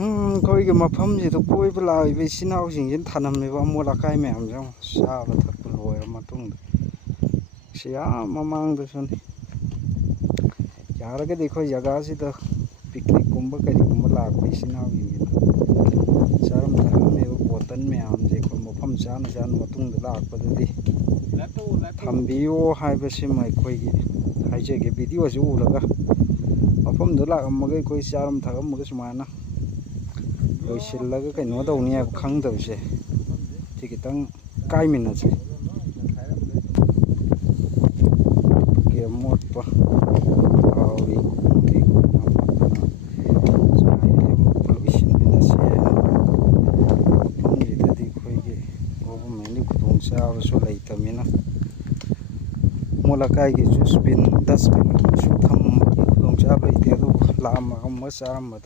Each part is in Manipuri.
ꯑꯩꯈꯣꯏꯒꯤ ꯃꯐꯝꯁꯤꯗ ꯀꯣꯏꯕ ꯂꯥꯛꯏꯕ ꯏꯆꯤꯜ ꯏꯅꯥꯎꯁꯤꯡꯁꯤꯅ ꯊꯅꯝꯃꯤꯕ ꯑꯃꯣꯠ ꯑꯀꯥꯏ ꯃꯌꯥꯝꯁꯦ ꯆꯥꯕ ꯊꯛꯄ ꯂꯣꯏꯔ ꯃꯇꯨꯡꯗ ꯁꯤ ꯌꯥꯝ ꯃꯃꯥꯡꯗꯁꯨꯅꯤ ꯌꯥꯔꯒꯗꯤ ꯑꯩꯈꯣꯏ ꯖꯒꯥꯁꯤꯗ ꯄꯤꯛꯅꯤꯛꯀꯨꯝꯕ ꯀꯔꯤꯒꯨꯝꯕ ꯂꯥꯛꯄ ꯏꯆꯤꯜ ꯏꯅꯥꯎꯁꯤꯡꯁꯤꯗ ꯆꯥꯔꯝ ꯊꯛꯂꯝꯃꯤꯕ ꯕꯣꯇꯜ ꯃꯌꯥꯝꯁꯦ ꯑꯩꯈꯣꯏ ꯃꯐꯝ ꯆꯥꯅ ꯃꯇꯨꯡꯗ ꯂꯥꯛꯄꯗꯗꯤ ꯊꯝꯕꯤꯌꯣ ꯍꯥꯏꯕꯁꯤꯃ ꯑꯩꯈꯣꯏꯒꯤ ꯍꯥꯏꯖꯒꯦ ꯚꯤꯗꯤꯑꯣꯁꯤ ꯎꯔꯒ ꯃꯐꯝꯗ ꯂꯥꯛꯑꯝꯃꯒ ꯑꯩꯈꯣꯏ ꯆꯥꯔꯝ ꯊꯛꯑꯝꯃꯒ ꯁꯨꯃꯥꯏꯅ ꯂꯣꯏꯁꯤꯜꯂꯒ ꯀꯩꯅꯣ ꯇꯧꯅꯤ ꯍꯥꯏꯕ ꯈꯪꯗꯕꯁꯦ ꯁꯤ ꯈꯤꯇꯪ ꯀꯥꯏꯃꯤꯟꯅꯁꯦ ꯑꯃꯣꯠꯄ ꯀꯥꯎꯔꯤ ꯂꯣꯏꯁꯤꯟꯃꯤꯟꯅꯁꯦ ꯃꯐꯝꯁꯤꯗꯗꯤ ꯑꯩꯈꯣꯏꯒꯤ ꯒꯣꯚꯔꯟꯃꯦꯟꯒꯤ ꯈꯨꯗꯣꯡꯆꯥꯕꯁꯨ ꯂꯩꯇꯕꯅꯤꯅ ꯑꯃꯣꯠ ꯑꯀꯥꯏꯒꯤ ꯖꯨꯁꯕꯤꯟ ꯗꯁꯕꯤꯟꯁꯨ ꯊꯝꯕꯒꯤ ꯈꯨꯗꯣꯡꯆꯥꯕ ꯂꯩꯇꯦ ꯑꯗꯨꯕꯨ ꯂꯥꯛꯑꯝꯃꯒ ꯆꯥꯔꯝꯕ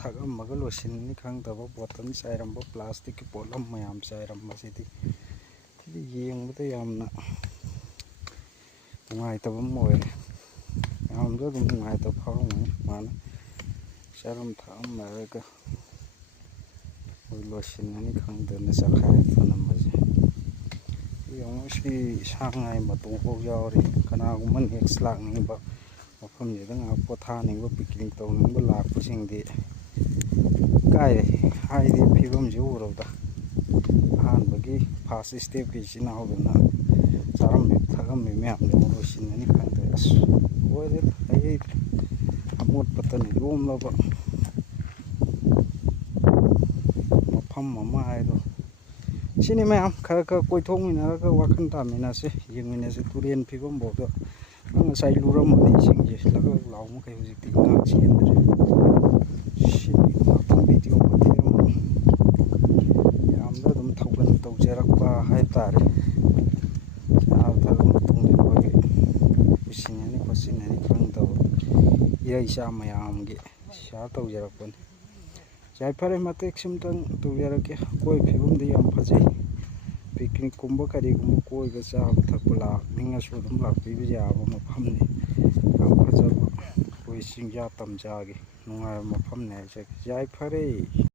ꯊꯛꯑꯝꯃꯒ ꯂꯣꯏꯁꯤꯟꯅꯤ ꯈꯪꯗꯕ ꯕꯣꯇꯜ ꯆꯥꯏꯔꯝꯕ ꯄ꯭ꯂꯥꯁꯇꯤꯛꯀꯤ ꯄꯣꯠꯂꯝ ꯃꯌꯥꯝ ꯆꯥꯏꯔꯝꯕꯁꯤꯗꯤ ꯌꯦꯡꯕꯗ ꯌꯥꯝꯅ ꯅꯨꯡꯉꯥꯏꯇꯕ ꯑꯃ ꯑꯣꯏꯔꯦ ꯌꯥꯝꯅꯁꯨ ꯑꯗꯨꯝ ꯅꯨꯡꯉꯥꯏꯇꯕ ꯐꯥꯎꯔꯝꯒꯅꯤ ꯃꯥꯅ ꯆꯥꯔꯝ ꯊꯛꯑꯝꯃꯒ ꯂꯣꯏꯁꯤꯟꯅꯅꯤ ꯈꯪꯗꯅ ꯆꯈꯥꯏ ꯊꯅꯝꯕꯁꯦ ꯌꯦꯡꯉꯨ ꯁꯤ ꯁꯥ ꯉꯥꯏ ꯃꯇꯣꯐꯥꯎ ꯌꯥꯎꯔꯤ ꯀꯅꯥꯒꯨꯝꯕ ꯅꯦꯛꯁ ꯂꯥꯛꯅꯤꯡꯕ ꯃꯐꯝꯁꯤꯗ ꯉꯥꯏꯍꯥꯛ ꯄꯣꯊꯥꯅꯤꯡꯕ ꯄꯤꯛꯅꯤꯛ ꯇꯧꯅꯤꯡꯕ ꯂꯥꯛꯄꯁꯤꯡꯗꯤ ꯀꯥꯏꯔꯦ ꯍꯥꯏꯗꯤ ꯐꯤꯕꯝꯁꯤ ꯎꯔꯕꯗ ꯑꯍꯥꯟꯕꯒꯤ ꯐꯥꯔꯁ ꯏꯁꯇꯦꯞꯀꯤ ꯏꯆꯤꯜ ꯏꯅꯥꯎꯗꯨꯅ ꯆꯥꯔꯝꯃꯤ ꯊꯛꯑꯝꯃꯤ ꯃꯌꯥꯝꯗꯨ ꯂꯣꯏꯁꯤꯟꯅꯅꯤ ꯈꯪꯗ꯭ꯔꯦ ꯑꯁ ꯑꯣꯏꯔꯦꯗ ꯑꯩ ꯑꯃꯣꯠꯄꯇꯅ ꯌꯣꯝꯂꯕ ꯃꯐꯝ ꯑꯃ ꯍꯥꯏꯗꯣ ꯁꯤꯅꯤ ꯃꯌꯥꯝ ꯈꯔ ꯀꯣꯏꯊꯣꯛꯃꯤꯟꯅꯔꯒ ꯋꯥꯈꯜ ꯇꯥꯃꯤꯟꯅꯁꯦ ꯌꯦꯡꯃꯤꯟꯅꯁꯦ ꯇꯨꯔꯦꯟ ꯐꯤꯕꯝꯐꯥꯎꯗ ꯉꯁꯥꯏ ꯂꯨꯔꯝꯃꯅꯤ ꯏꯁꯤꯡꯁꯦ ꯂꯒ ꯂꯥꯎ ꯃꯈꯩ ꯍꯧꯖꯤꯛꯇꯤ ꯉꯥ ꯆꯦꯟꯗ꯭ꯔꯦ ꯁꯤꯅꯤ ꯉꯥꯛꯇꯪ ꯚꯤꯗꯤꯑꯣ ꯃꯇꯦꯛ ꯑꯃ ꯌꯥꯝꯅ ꯑꯗꯨꯝ ꯊꯧꯒꯜ ꯇꯧꯖꯔꯛꯄ ꯍꯥꯏꯕ ꯇꯥꯔꯦ ꯆꯥꯕ ꯊꯛꯑ ꯃꯇꯨꯡꯗ ꯑꯩꯈꯣꯏꯒꯤ ꯂꯣꯏꯁꯤꯟꯅꯅꯤ ꯈꯣꯠꯆꯤꯟꯅꯅꯤ ꯈꯪꯗꯕ ꯏꯔꯩꯆꯥ ꯃꯌꯥꯝꯒꯤ ꯁꯤꯌꯥꯔ ꯇꯧꯖꯔꯛꯄꯅꯤ ꯌꯥꯏꯐꯔꯦ ꯃꯇꯦꯛ ꯁꯤꯝꯇꯪ ꯇꯧꯖꯔꯛꯀꯦ ꯑꯀꯣꯏꯕ ꯐꯤꯕꯝꯗꯤ ꯌꯥꯝ ꯐꯖꯩ ꯄꯤꯛꯅꯤꯛꯀꯨꯝꯕ ꯀꯔꯤꯒꯨꯝꯕ ꯀꯣꯏꯕ ꯆꯥꯕ ꯊꯛꯄ ꯂꯥꯛꯅꯤꯡꯉꯁꯨ ꯑꯗꯨꯝ ꯂꯥꯛꯄꯤꯕ ꯌꯥꯕ ꯃꯐꯝꯅꯤ ꯌꯥꯝ ꯐꯖꯕ ꯑꯩꯈꯣꯏ ꯆꯤꯡꯖꯥ ꯇꯝꯖꯥꯒꯤ ꯅꯨꯡꯉꯥꯏꯕ ꯃꯐꯝꯅꯤ ꯍꯥꯏꯖꯒꯦ ꯌꯥꯏꯐꯔꯦ꯫